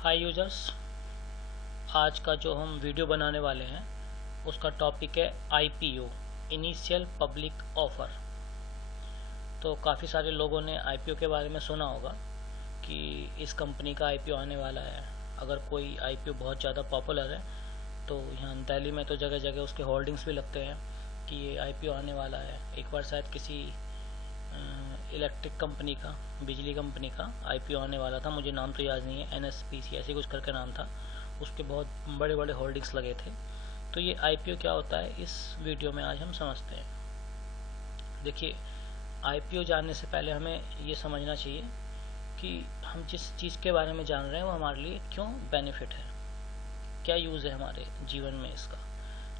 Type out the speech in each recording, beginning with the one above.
हाय users, आज का जो हम वीडियो बनाने वाले हैं उसका टॉपिक है आईपीओ, इनिशियल पब्लिक ऑफर। तो काफ़ी सारे लोगों ने आईपीओ के बारे में सुना होगा कि इस कंपनी का आईपीओ आने वाला है। अगर कोई आईपीओ बहुत ज़्यादा पॉपुलर है तो यहाँ दिल्ली में तो जगह जगह उसके होर्डिंग्स भी लगते हैं कि ये आईपीओ आने वाला है। एक बार शायद किसी इलेक्ट्रिक कंपनी का, बिजली कंपनी का आईपीओ आने वाला था, मुझे नाम तो याद नहीं है, एनएसपीसी ऐसे कुछ करके नाम था, उसके बहुत बड़े बड़े होल्डिंग्स लगे थे। तो ये आईपीओ क्या होता है इस वीडियो में आज हम समझते हैं। देखिए, आईपीओ जानने से पहले हमें ये समझना चाहिए कि हम जिस चीज़ के बारे में जान रहे हैं वो हमारे लिए क्यों बेनिफिट है, क्या यूज़ है हमारे जीवन में इसका।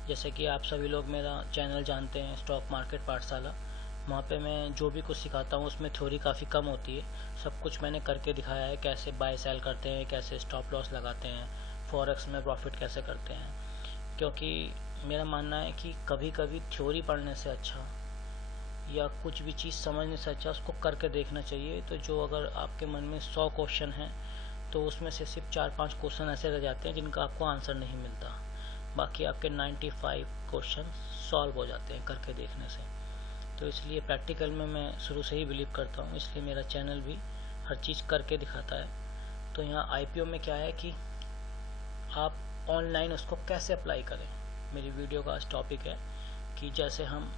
जैसे कि आप सभी लोग मेरा चैनल जानते हैं, स्टॉक मार्केट पाठशाला। वहाँ पे मैं जो भी कुछ सिखाता हूँ उसमें थ्योरी काफ़ी कम होती है, सब कुछ मैंने करके दिखाया है, कैसे बाय सेल करते हैं, कैसे स्टॉप लॉस लगाते हैं, फॉरेक्स में प्रॉफिट कैसे करते हैं। क्योंकि मेरा मानना है कि कभी कभी थ्योरी पढ़ने से अच्छा या कुछ भी चीज़ समझने से अच्छा उसको करके देखना चाहिए। तो जो अगर आपके मन में 100 क्वेश्चन हैं तो उसमें से सिर्फ 4-5 क्वेश्चन ऐसे रह जाते हैं जिनका आपको आंसर नहीं मिलता, बाकी आपके 95 क्वेश्चन सॉल्व हो जाते हैं करके देखने से। तो इसलिए प्रैक्टिकल में मैं शुरू से ही बिलीव करता हूँ, इसलिए मेरा चैनल भी हर चीज़ करके दिखाता है। तो यहाँ आईपीओ में क्या है कि आप ऑनलाइन उसको कैसे अप्लाई करें। मेरी वीडियो का आज टॉपिक है कि जैसे हम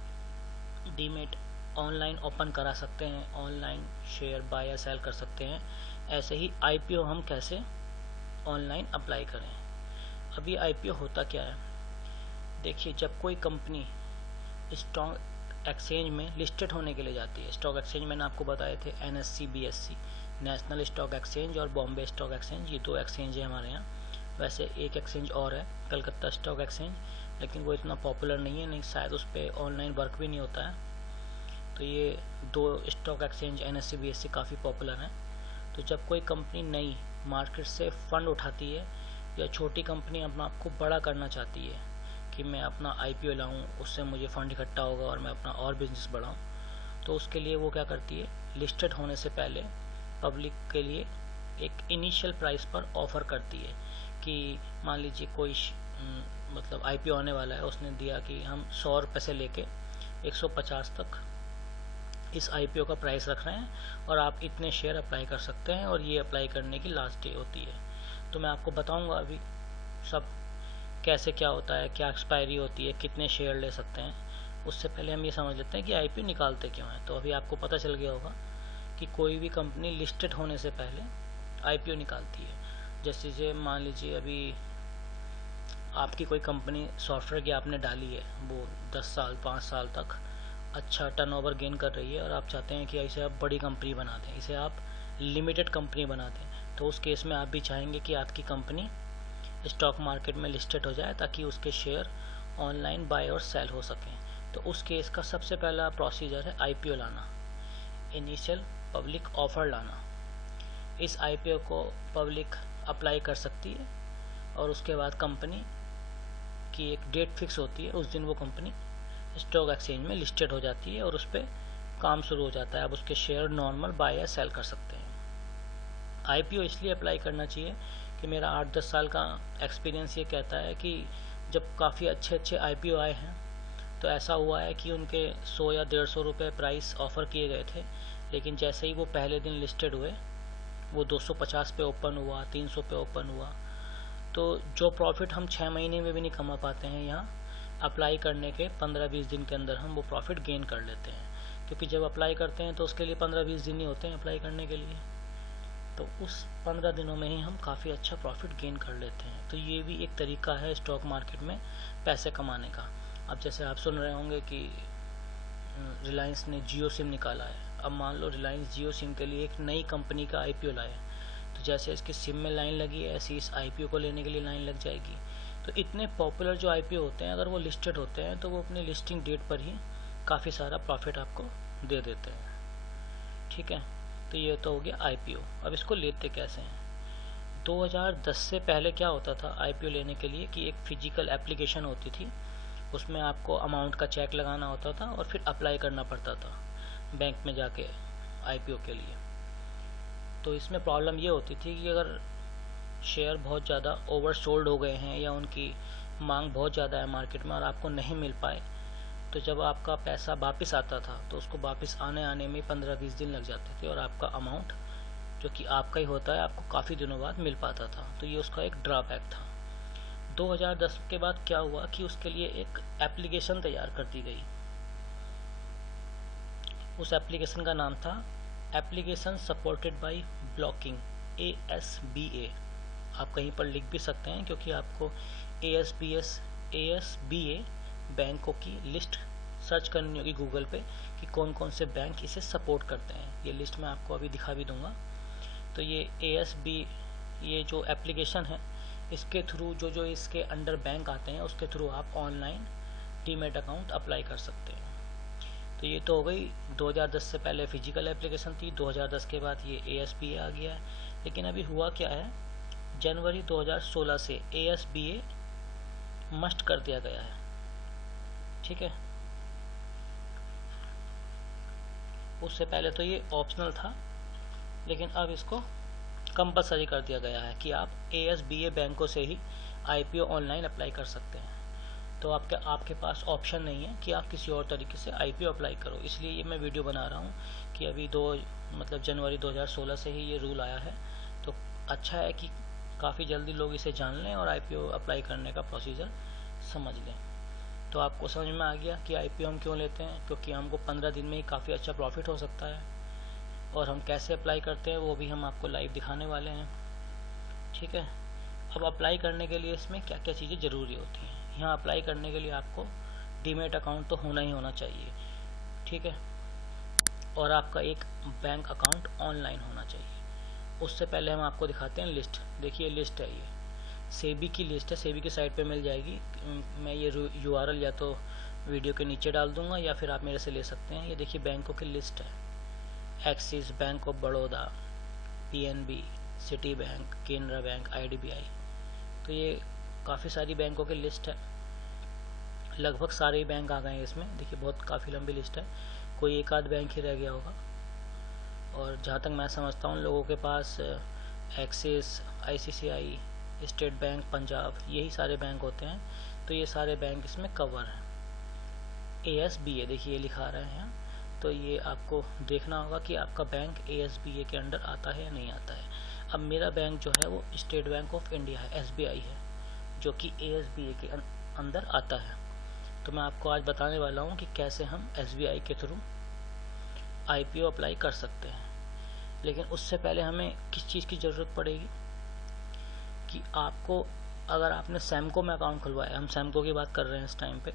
डीमेट ऑनलाइन ओपन करा सकते हैं, ऑनलाइन शेयर बाय या सेल कर सकते हैं, ऐसे ही आईपीओ हम कैसे ऑनलाइन अप्लाई करें। अभी आईपीओ होता क्या है, देखिए, जब कोई कंपनी स्टॉक एक्सचेंज में लिस्टेड होने के लिए जाती है, स्टॉक एक्सचेंज मैंने आपको बताए थे NSC, BSc, national stock exchange और बॉम्बे स्टॉक एक्सचेंज, ये 2 एक्सचेंज है हमारे यहाँ। वैसे एक एक्सचेंज और है, कलकत्ता स्टॉक एक्सचेंज, लेकिन वो इतना पॉपुलर नहीं है, नहीं शायद उस पर ऑनलाइन वर्क भी नहीं होता है। तो ये 2 स्टॉक एक्सचेंज एनएससी, बीएससी काफ़ी पॉपुलर हैं। तो जब कोई कंपनी नई मार्केट से फंड उठाती है या छोटी कंपनी अपना आपको बड़ा करना चाहती है कि मैं अपना आईपीओ लाऊं, उससे मुझे फंड इकट्ठा होगा और मैं अपना और बिजनेस बढ़ाऊं, तो उसके लिए वो क्या करती है, लिस्टेड होने से पहले पब्लिक के लिए एक इनिशियल प्राइस पर ऑफ़र करती है कि मान लीजिए कोई मतलब आईपीओ आने वाला है, उसने दिया कि हम 100 रुपये से लेके 150 तक इस आईपीओ का प्राइस रख रहे हैं और आप इतने शेयर अप्लाई कर सकते हैं और ये अप्लाई करने की लास्ट डे होती है। तो मैं आपको बताऊंगा अभी सब कैसे क्या होता है, क्या एक्सपायरी होती है, कितने शेयर ले सकते हैं। उससे पहले हम ये समझ लेते हैं कि आईपीओ निकालते क्यों हैं। तो अभी आपको पता चल गया होगा कि कोई भी कंपनी लिस्टेड होने से पहले आईपीओ निकालती है। जैसे मान लीजिए अभी आपकी कोई कंपनी सॉफ्टवेयर की आपने डाली है, वो 10 साल 5 साल तक अच्छा टर्नओवर गेन कर रही है और आप चाहते हैं कि इसे आप बड़ी कंपनी बना दें, इसे आप लिमिटेड कंपनी बना दें। तो उस केस में आप भी चाहेंगे कि आपकी कंपनी स्टॉक मार्केट में लिस्टेड हो जाए ताकि उसके शेयर ऑनलाइन बाय और सेल हो सकें। तो उस केस का सबसे पहला प्रोसीजर है आईपीओ लाना, इनिशियल पब्लिक ऑफर लाना। इस आईपीओ को पब्लिक अप्लाई कर सकती है और उसके बाद कंपनी की एक डेट फिक्स होती है, उस दिन वो कंपनी स्टॉक एक्सचेंज में लिस्टेड हो जाती है और उस पर काम शुरू हो जाता है। अब उसके शेयर नॉर्मल बाय या सेल कर सकते हैं। आईपीओ इसलिए अप्लाई करना चाहिए कि मेरा 8-10 साल का एक्सपीरियंस ये कहता है कि जब काफ़ी अच्छे अच्छे आईपीओ आए हैं तो ऐसा हुआ है कि उनके 100 या 150 रुपये प्राइस ऑफ़र किए गए थे, लेकिन जैसे ही वो पहले दिन लिस्टेड हुए वो 250 पे ओपन हुआ, 300 पे ओपन हुआ। तो जो प्रॉफिट हम 6 महीने में भी नहीं कमा पाते हैं, यहाँ अप्लाई करने के 15-20 दिन के अंदर हम वो प्रॉफिट गेन कर लेते हैं। क्योंकि जब अप्लाई करते हैं तो उसके लिए 15-20 दिन ही होते हैं अप्लाई करने के लिए, तो उस 15 दिनों में ही हम काफ़ी अच्छा प्रॉफिट गेन कर लेते हैं। तो ये भी एक तरीका है स्टॉक मार्केट में पैसे कमाने का। अब जैसे आप सुन रहे होंगे कि रिलायंस ने जियो सिम निकाला है। अब मान लो रिलायंस जियो सिम के लिए एक नई कंपनी का आईपीओ लाया, तो जैसे इसकी सिम में लाइन लगी है ऐसी इस आईपीओ को लेने के लिए लाइन लग जाएगी। तो इतने पॉपुलर जो आईपीओ होते हैं, अगर वो लिस्टेड होते हैं तो वो अपने लिस्टिंग डेट पर ही काफ़ी सारा प्रॉफिट आपको दे देते हैं। ठीक है, तो ये तो हो गया आईपीओ। अब इसको लेते कैसे हैं। 2010 से पहले क्या होता था आईपीओ लेने के लिए कि एक फिजिकल एप्लीकेशन होती थी, उसमें आपको अमाउंट का चेक लगाना होता था और फिर अप्लाई करना पड़ता था बैंक में जाके आईपीओ के लिए। तो इसमें प्रॉब्लम ये होती थी कि अगर शेयर बहुत ज़्यादा ओवरसोल्ड हो गए हैं या उनकी मांग बहुत ज़्यादा है मार्केट में और आपको नहीं मिल पाए, तो जब आपका पैसा वापस आता था तो उसको वापस आने में 15-20 दिन लग जाते थे और आपका अमाउंट जो कि आपका ही होता है आपको काफ़ी दिनों बाद मिल पाता था। तो ये उसका एक ड्रॉबैक था। 2010 के बाद क्या हुआ कि उसके लिए एक एप्लीकेशन तैयार कर दी गई। उस एप्लीकेशन का नाम था application supported by blocking, ASBA। आप कहीं पर लिख भी सकते हैं क्योंकि आपको ASBA बैंकों की लिस्ट सर्च करनी होगी गूगल पे कि कौन कौन से बैंक इसे सपोर्ट करते हैं। ये लिस्ट मैं आपको अभी दिखा भी दूंगा। तो ये ASB ये जो एप्लीकेशन है इसके थ्रू जो इसके अंडर बैंक आते हैं उसके थ्रू आप ऑनलाइन डीमैट अकाउंट अप्लाई कर सकते हैं। तो ये तो हो गई 2010 से पहले फिजिकल एप्लीकेशन थी, 2010 के बाद ये ASBA आ गया है। लेकिन अभी हुआ क्या है, जनवरी 2016 से ASBA मस्ट कर दिया गया है। ठीक है, उससे पहले तो ये ऑप्शनल था लेकिन अब इसको कंपलसरी कर दिया गया है कि आप ASBA बैंकों से ही IPO ऑनलाइन अप्लाई कर सकते हैं। तो आपके पास ऑप्शन नहीं है कि आप किसी और तरीके से IPO अप्लाई करो। इसलिए ये मैं वीडियो बना रहा हूँ कि अभी जनवरी 2016 से ही ये रूल आया है। तो अच्छा है कि काफ़ी जल्दी लोग इसे जान लें और IPO अप्लाई करने का प्रोसीजर समझ लें। तो आपको समझ में आ गया कि IPO हम क्यों लेते हैं, क्योंकि हमको 15 दिन में ही काफ़ी अच्छा प्रॉफिट हो सकता है। और हम कैसे अप्लाई करते हैं वो भी हम आपको लाइव दिखाने वाले हैं। ठीक है, अब अप्लाई करने के लिए इसमें क्या क्या चीज़ें ज़रूरी होती हैं। यहाँ अप्लाई करने के लिए आपको डीमैट अकाउंट तो होना ही होना चाहिए। ठीक है, और आपका एक बैंक अकाउंट ऑनलाइन होना चाहिए। उससे पहले हम आपको दिखाते हैं लिस्ट। देखिए लिस्ट है, ये सेबी की लिस्ट है, सेबी की साइट पे मिल जाएगी। मैं ये URL या तो वीडियो के नीचे डाल दूंगा या फिर आप मेरे से ले सकते हैं। ये देखिए बैंकों की लिस्ट है, axis bank of Baroda, PNB, city bank, Canara bank, IDBI। तो ये काफ़ी सारी बैंकों की लिस्ट है, लगभग सारे ही बैंक आ गए हैं इसमें। देखिए बहुत काफ़ी लंबी लिस्ट है, कोई एक आध बैंक ही रह गया होगा। और जहाँ तक मैं समझता हूँ लोगों के पास Axis, ICICI, state bank, Punjab, यही सारे बैंक होते हैं। तो ये सारे बैंक इसमें कवर हैं। ASBA देखिए ये लिखा रहे हैं, तो ये आपको देखना होगा कि आपका बैंक ASBA के अंडर आता है या नहीं आता है। अब मेरा बैंक जो है वो स्टेट बैंक ऑफ इंडिया है, SBI है, जो कि ASBA के अंदर आता है। तो मैं आपको आज बताने वाला हूँ कि कैसे हम SBI के थ्रू IPO अप्लाई कर सकते हैं। लेकिन उससे पहले हमें किस चीज़ की ज़रूरत पड़ेगी कि आपको, अगर आपने सैमको में अकाउंट खुलवाया, हम सैमको की बात कर रहे हैं इस टाइम पे,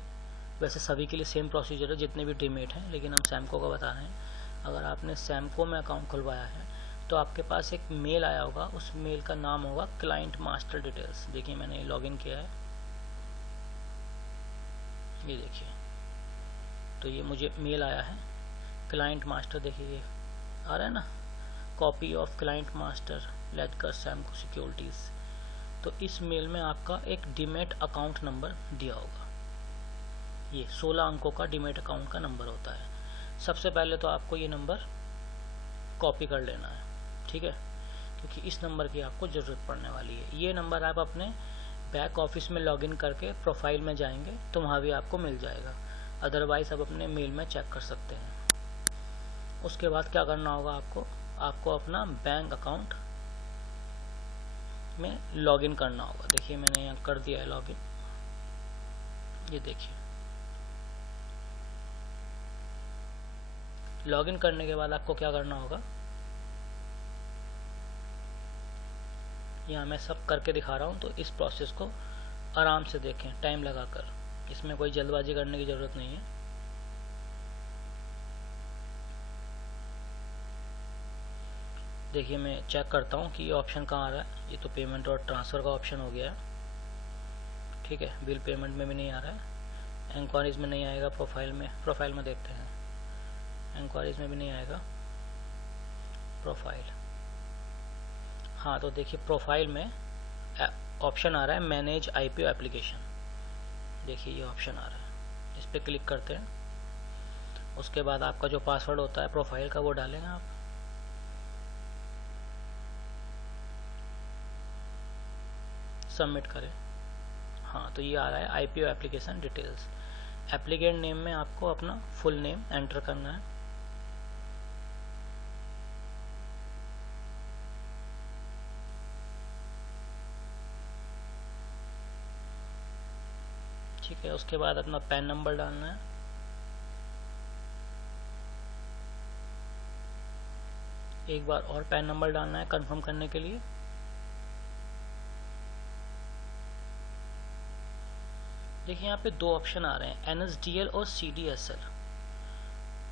वैसे सभी के लिए सेम प्रोसीजर है जितने भी डीमैट हैं, लेकिन हम सैमको का बता रहे हैं। अगर आपने सैमको में अकाउंट खुलवाया है तो आपके पास एक मेल आया होगा, उस मेल का नाम होगा क्लाइंट मास्टर डिटेल्स। देखिए मैंने लॉगिन किया है, ये देखिए, तो ये मुझे मेल आया है क्लाइंट मास्टर। देखिए ये आ रहा है ना, copy of client master ledger Samco securities. तो इस मेल में आपका एक डीमैट अकाउंट नंबर दिया होगा, ये 16 अंकों का डीमैट अकाउंट का नंबर होता है। सबसे पहले तो आपको ये नंबर कॉपी कर लेना है, ठीक है, क्योंकि इस नंबर की आपको ज़रूरत पड़ने वाली है। ये नंबर आप अपने बैक ऑफिस में लॉगिन करके प्रोफाइल में जाएंगे तो वहाँ भी आपको मिल जाएगा, अदरवाइज़ आप अपने मेल में चेक कर सकते हैं। उसके बाद क्या करना होगा आपको अपना बैंक अकाउंट में लॉगिन करना होगा। देखिए मैंने यहाँ कर दिया है लॉगिन, ये देखिए। लॉगिन करने के बाद आपको क्या करना होगा, यहाँ मैं सब करके दिखा रहा हूँ, तो इस प्रोसेस को आराम से देखें, टाइम लगाकर। इसमें कोई जल्दबाजी करने की ज़रूरत नहीं है। देखिए मैं चेक करता हूँ कि ये ऑप्शन कहाँ आ रहा है। ये तो पेमेंट और ट्रांसफ़र का ऑप्शन हो गया है, ठीक है। बिल पेमेंट में भी नहीं आ रहा है, इंक्वायरीज में नहीं आएगा, प्रोफाइल में देखते हैं, इंक्वायरीज में भी नहीं आएगा, प्रोफाइल। हाँ तो देखिए प्रोफाइल में ऑप्शन आ रहा है मैनेज IPO एप्लीकेशन। देखिए ये ऑप्शन आ रहा है, इस पर क्लिक करते हैं। उसके बाद आपका जो पासवर्ड होता है प्रोफाइल का वो डालेंगे आप। सबमिट करें। हाँ, तो ये आ रहा है IPO application details. Applicant name में आपको अपना फुल नेम एंटर करना है। ठीक है, उसके बाद अपना पैन नंबर डालना है। एक बार और पैन नंबर डालना है कंफर्म करने के लिए। देखिए यहाँ पे दो ऑप्शन आ रहे हैं, NSDL और CDSL।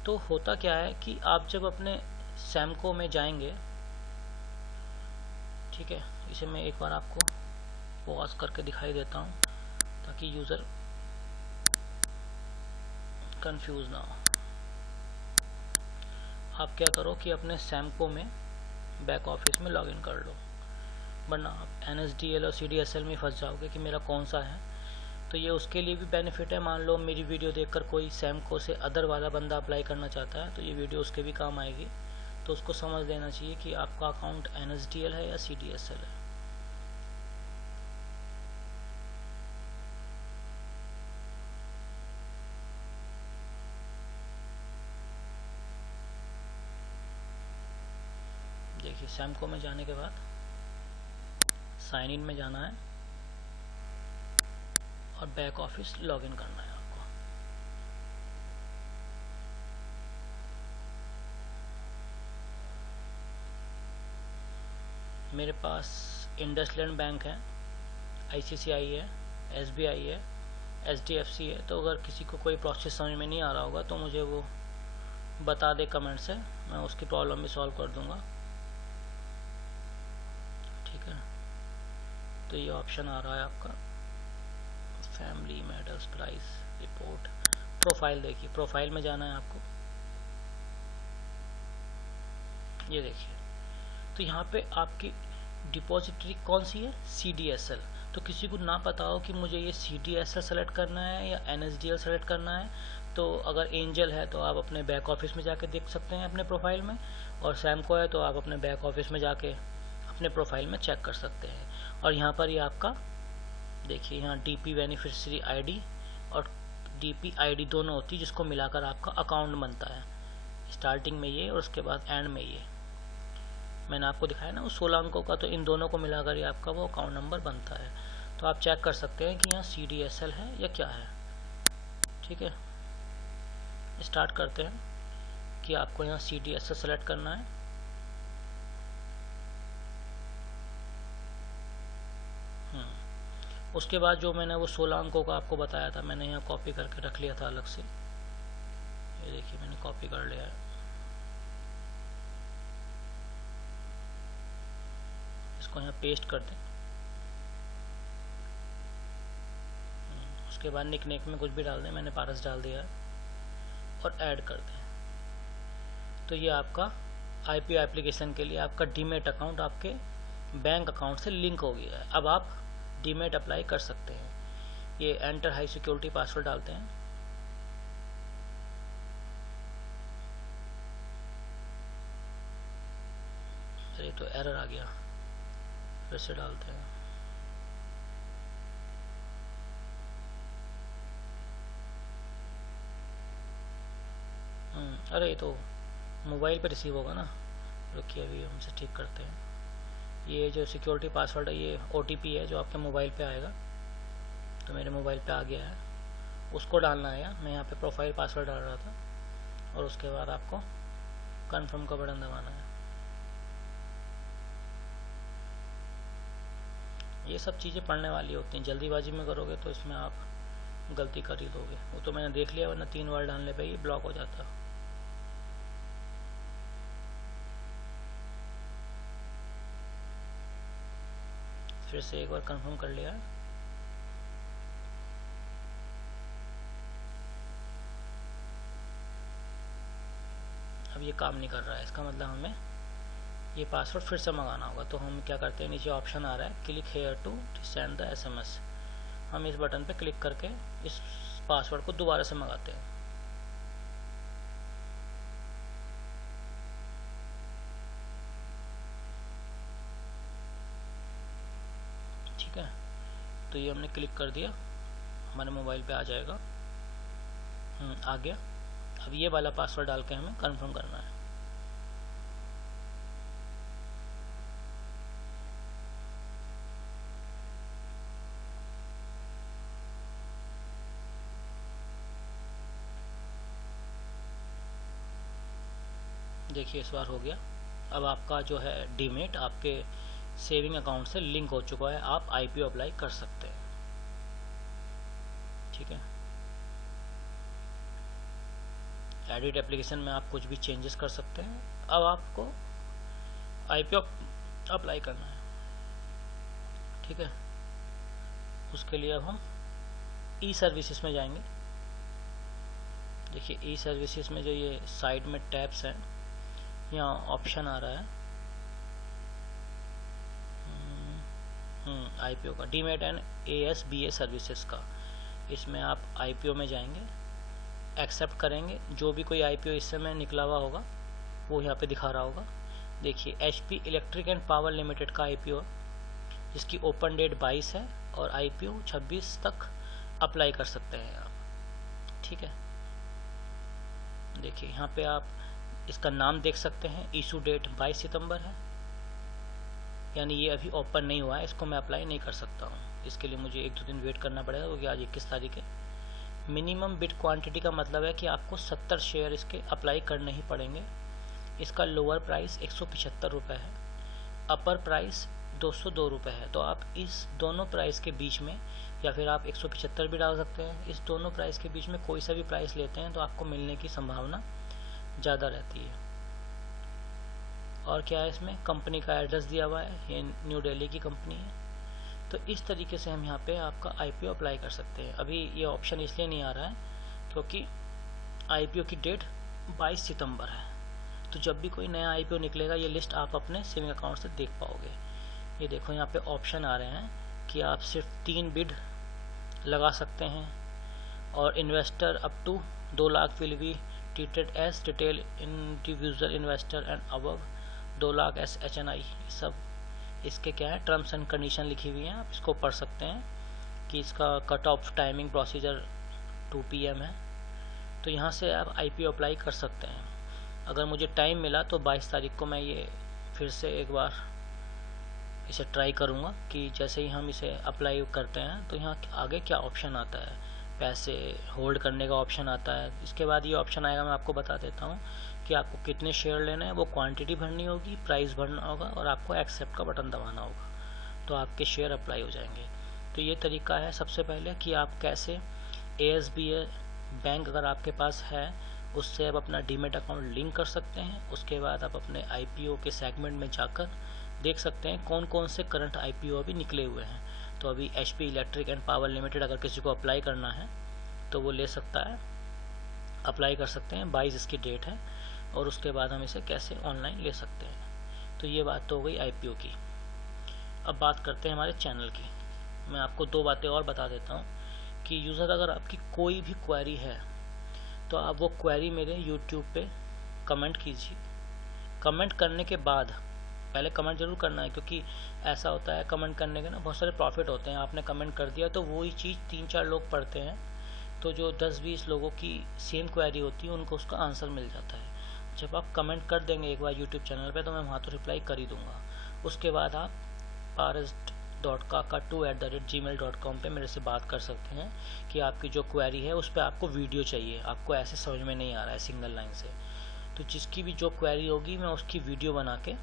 तो होता क्या है कि आप जब अपने सैमको में जाएंगे, ठीक है, इसे मैं एक बार आपको पॉज करके दिखाई देता हूँ ताकि यूज़र कंफ्यूज ना हो। आप क्या करो कि अपने सैमको में बैक ऑफिस में लॉगिन कर लो, वरना आप NSDL और CDSL में फंस जाओगे कि मेरा कौन सा है। तो ये उसके लिए भी बेनिफिट है, मान लो मेरी वीडियो देखकर कोई सैमको से अदर वाला बंदा अप्लाई करना चाहता है तो ये वीडियो उसके भी काम आएगी। तो उसको समझ लेना चाहिए कि आपका अकाउंट NSDL है या CDSL है। देखिए सैमको में जाने के बाद साइन इन में जाना है और बैक ऑफिस लॉगिन करना है आपको। मेरे पास इंडसलैंड बैंक है, ICICI है, SBI है, HDFC है। तो अगर किसी को कोई प्रोसेस समझ में नहीं आ रहा होगा तो मुझे वो बता दे कमेंट से, मैं उसकी प्रॉब्लम भी सॉल्व कर दूंगा। ठीक है, तो ये ऑप्शन आ रहा है आपका family matters price report profile. देखिए प्रोफाइल में जाना है आपको। ये देखिए, तो यहाँ पे आपकी डिपॉजिटरी कौन सी है, CDSL। तो किसी को ना पता हो कि मुझे ये CDSL सेलेक्ट करना है या NSDL सेलेक्ट करना है, तो अगर एंजल है तो आप अपने बैक ऑफिस में जाके देख सकते हैं अपने प्रोफाइल में, और सैमको है तो आप अपने बैक ऑफिस में जाके अपने प्रोफाइल में चेक कर सकते हैं। और यहाँ पर ये आपका देखिए, यहाँ DP बेनिफिशियरी ID और DP ID दोनों होती है, जिसको मिलाकर आपका अकाउंट बनता है। स्टार्टिंग में ये और उसके बाद एंड में ये मैंने आपको दिखाया ना वो 16 अंकों का, तो इन दोनों को मिलाकर ही आपका वो अकाउंट नंबर बनता है। तो आप चेक कर सकते हैं कि यहाँ CDSL है या क्या है। ठीक है, स्टार्ट करते हैं कि आपको यहाँ CDSL सेलेक्ट करना है। उसके बाद जो मैंने वो 16 अंकों का आपको बताया था, मैंने यहाँ कॉपी करके रख लिया था अलग से। ये देखिए मैंने कॉपी कर लिया है। इसको यहाँ पेस्ट कर दें। उसके बाद निक में कुछ भी डाल दें, मैंने पारस डाल दिया है, और ऐड कर दें। तो ये आपका IPO एप्लीकेशन के लिए आपका डीमेट अकाउंट आपके बैंक अकाउंट से लिंक हो गया है। अब आप डीमेट अप्लाई कर सकते हैं। ये एंटर हाई सिक्योरिटी पासवर्ड डालते हैं। अरे तो एरर आ गया, फिर से डालते हैं। अरे तो मोबाइल पे रिसीव होगा ना, रुकिए अभी हमसे ठीक करते हैं। ये जो सिक्योरिटी पासवर्ड है ये OTP है जो आपके मोबाइल पे आएगा। तो मेरे मोबाइल पे आ गया है, उसको डालना है। मैं यहाँ पे प्रोफाइल पासवर्ड डाल रहा था, और उसके बाद आपको कंफर्म का बटन दबाना है। ये सब चीज़ें पढ़ने वाली होती हैं, जल्दीबाजी में करोगे तो इसमें आप गलती कर ही दोगे। वो तो मैंने देख लिया, वरना 3 बार डालने पे ही ब्लॉक हो जाता। फिर से एक बार कंफर्म कर लिया। अब ये काम नहीं कर रहा है, इसका मतलब हमें ये पासवर्ड फिर से मंगाना होगा। तो हम क्या करते हैं, नीचे ऑप्शन आ रहा है click here to send the SMS। हम इस बटन पे क्लिक करके इस पासवर्ड को दोबारा से मंगाते हैं। ठीक है, तो ये हमने क्लिक कर दिया, हमारे मोबाइल पे आ जाएगा। आ गया। अब ये वाला पासवर्ड डाल के हमें कंफर्म करना है। देखिए इस बार हो गया। अब आपका जो है डीमेट आपके सेविंग अकाउंट से लिंक हो चुका है, आप आईपीओ अप्लाई कर सकते हैं। ठीक है, एडिट एप्लीकेशन में आप कुछ भी चेंजेस कर सकते हैं। अब आपको आईपीओ अप्लाई करना है। ठीक है, उसके लिए अब हम ई सर्विसेज में जाएंगे। देखिए ई सर्विसेज में जो ये साइड में टैब्स हैं, यहाँ ऑप्शन आ रहा है आईपीओ का, डीमेट एंड एएसबीए सर्विसेज का। इसमें आप आईपीओ में जाएंगे, एक्सेप्ट करेंगे। जो भी कोई आईपीओ इस समय निकला हुआ होगा वो यहाँ पे दिखा रहा होगा। देखिए HP electric and power limited का आईपीओ, जिसकी ओपन डेट 22 है और आईपीओ 26 तक अप्लाई कर सकते हैं आप। ठीक है, देखिए यहाँ पे आप इसका नाम देख सकते हैं, इशू डेट 22 सितंबर है, यानी ये अभी ओपन नहीं हुआ है, इसको मैं अप्लाई नहीं कर सकता हूँ। इसके लिए मुझे 1-2 दिन वेट करना पड़ेगा, क्योंकि आज 21 तारीख है। मिनिमम बिड क्वांटिटी का मतलब है कि आपको 70 शेयर इसके अप्लाई करने ही पड़ेंगे। इसका लोअर प्राइस 175 रुपये है, अपर प्राइस 202 रुपये है। तो आप इस दोनों प्राइस के बीच में, या फिर आप 175 भी डाल सकते हैं, इस दोनों प्राइस के बीच में कोई सा भी प्राइस लेते हैं तो आपको मिलने की संभावना ज़्यादा रहती है। और क्या है, इसमें कंपनी का एड्रेस दिया हुआ है, ये न्यू दिल्ली की कंपनी है। तो इस तरीके से हम यहाँ पे आपका आईपीओ अप्लाई कर सकते हैं। अभी ये ऑप्शन इसलिए नहीं आ रहा है क्योंकि आईपीओ की डेट 22 सितंबर है। तो जब भी कोई नया आईपीओ निकलेगा, ये लिस्ट आप अपने सेविंग अकाउंट से देख पाओगे। ये देखो यहाँ पे ऑप्शन आ रहे हैं कि आप सिर्फ 3 बिड लगा सकते हैं, और investor up to 2 lakh will be treated as retail individual investor and above 2 lakh as HNI। सब इसके क्या है, टर्म्स एंड कंडीशन लिखी हुई हैं, आप इसको पढ़ सकते हैं कि इसका cut off timing procedure 2 PM है। तो यहाँ से आप आईपीओ अप्लाई कर सकते हैं। अगर मुझे टाइम मिला तो 22 तारीख को मैं ये फिर से एक बार इसे ट्राई करूँगा कि जैसे ही हम इसे अप्लाई करते हैं तो यहाँ आगे क्या ऑप्शन आता है। पैसे होल्ड करने का ऑप्शन आता है, इसके बाद ये ऑप्शन आएगा, मैं आपको बता देता हूँ कि आपको कितने शेयर लेने हैं, वो क्वांटिटी भरनी होगी, प्राइस भरना होगा, और आपको एक्सेप्ट का बटन दबाना होगा, तो आपके शेयर अप्लाई हो जाएंगे। तो ये तरीका है सबसे पहले कि आप कैसे ASBA बैंक अगर आपके पास है उससे आप अपना डीमेट अकाउंट लिंक कर सकते हैं। उसके बाद आप अपने आईपीओ के सेगमेंट में जाकर देख सकते हैं कौन कौन से करंट आईपीओ अभी निकले हुए हैं। तो अभी HP electric and power limited अगर किसी को अप्लाई करना है तो वो ले सकता है, अप्लाई कर सकते हैं। 22 इसकी डेट है, और उसके बाद हम इसे कैसे ऑनलाइन ले सकते हैं। तो ये बात तो हो गई आईपीओ की। अब बात करते हैं हमारे चैनल की। मैं आपको 2 बातें और बता देता हूँ कि यूज़र अगर आपकी कोई भी क्वेरी है तो आप वो क्वेरी मेरे यूट्यूब पे कमेंट कीजिए। कमेंट करने के बाद पहले कमेंट जरूर करना है, क्योंकि ऐसा होता है कमेंट करने के ना बहुत सारे प्रॉफिट होते हैं। आपने कमेंट कर दिया तो वही चीज़ 3-4 लोग पढ़ते हैं, तो जो 10-20 लोगों की सेम क्वेरी होती है उनको उसका आंसर मिल जाता है। जब आप कमेंट कर देंगे एक बार यूट्यूब चैनल पे तो मैं वहाँ तो रिप्लाई कर ही दूँगा। उसके बाद आप paras.kaka2@gmail.com पे मेरे से बात कर सकते हैं कि आपकी जो क्वेरी है उस पर आपको वीडियो चाहिए, आपको ऐसे समझ में नहीं आ रहा है सिंगल लाइन से। तो जिसकी भी जो क्वेरी होगी मैं उसकी वीडियो बना के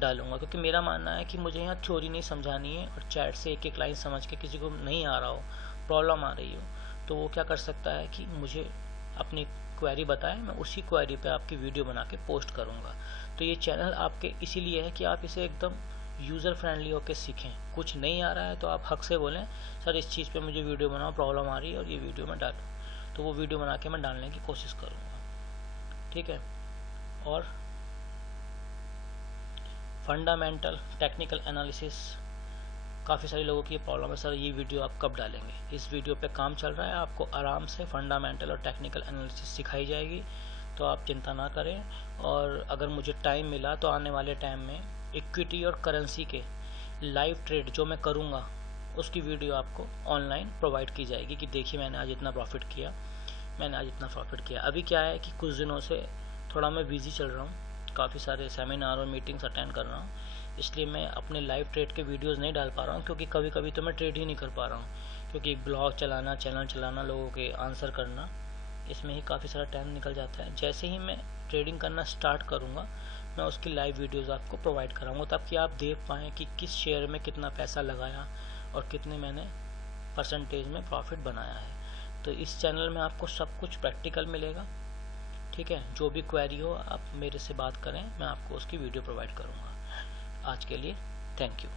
डालूंगा, क्योंकि मेरा मानना है कि मुझे यहाँ थ्योरी नहीं समझानी है, और चैट से एक एक लाइन समझ के किसी को नहीं आ रहा हो, प्रॉब्लम आ रही हो, तो वो क्या कर सकता है कि मुझे अपनी क्वेरी बताएं, मैं उसी क्वेरी पे आपकी वीडियो बना के पोस्ट करूँगा। तो ये चैनल आपके इसीलिए है कि आप इसे एकदम यूज़र फ्रेंडली होकर सीखें। कुछ नहीं आ रहा है तो आप हक से बोलें सर इस चीज़ पे मुझे वीडियो बनाओ, प्रॉब्लम आ रही है और ये वीडियो मैं डालूँ, तो वो वीडियो बना के मैं डालने की कोशिश करूँगा। ठीक है, और फंडामेंटल टेक्निकल एनालिसिस, काफ़ी सारे लोगों की प्रॉब्लम है सर ये वीडियो आप कब डालेंगे। इस वीडियो पे काम चल रहा है, आपको आराम से फंडामेंटल और टेक्निकल एनालिसिस सिखाई जाएगी, तो आप चिंता ना करें। और अगर मुझे टाइम मिला तो आने वाले टाइम में इक्विटी और करेंसी के लाइव ट्रेड जो मैं करूँगा उसकी वीडियो आपको ऑनलाइन प्रोवाइड की जाएगी कि देखिए मैंने आज इतना प्रॉफिट किया, मैंने आज इतना प्रॉफिट किया। अभी क्या है कि कुछ दिनों से थोड़ा मैं बिज़ी चल रहा हूँ, काफ़ी सारे सेमिनार और मीटिंग्स अटेंड कर रहा हूँ, इसलिए मैं अपने लाइव ट्रेड के वीडियोस नहीं डाल पा रहा हूँ, क्योंकि कभी कभी तो मैं ट्रेड ही नहीं कर पा रहा हूँ, क्योंकि ब्लॉग चलाना, चैनल चलाना, लोगों के आंसर करना, इसमें ही काफ़ी सारा टाइम निकल जाता है। जैसे ही मैं ट्रेडिंग करना स्टार्ट करूँगा, मैं उसकी लाइव वीडियोस आपको प्रोवाइड कराऊंगा, ताकि आप देख पाएँ कि किस शेयर में कितना पैसा लगाया और कितने मैंने परसेंटेज में प्रॉफिट बनाया है। तो इस चैनल में आपको सब कुछ प्रैक्टिकल मिलेगा। ठीक है, जो भी क्वेरी हो आप मेरे से बात करें, मैं आपको उसकी वीडियो प्रोवाइड करूँगा। आज के लिए थैंक यू।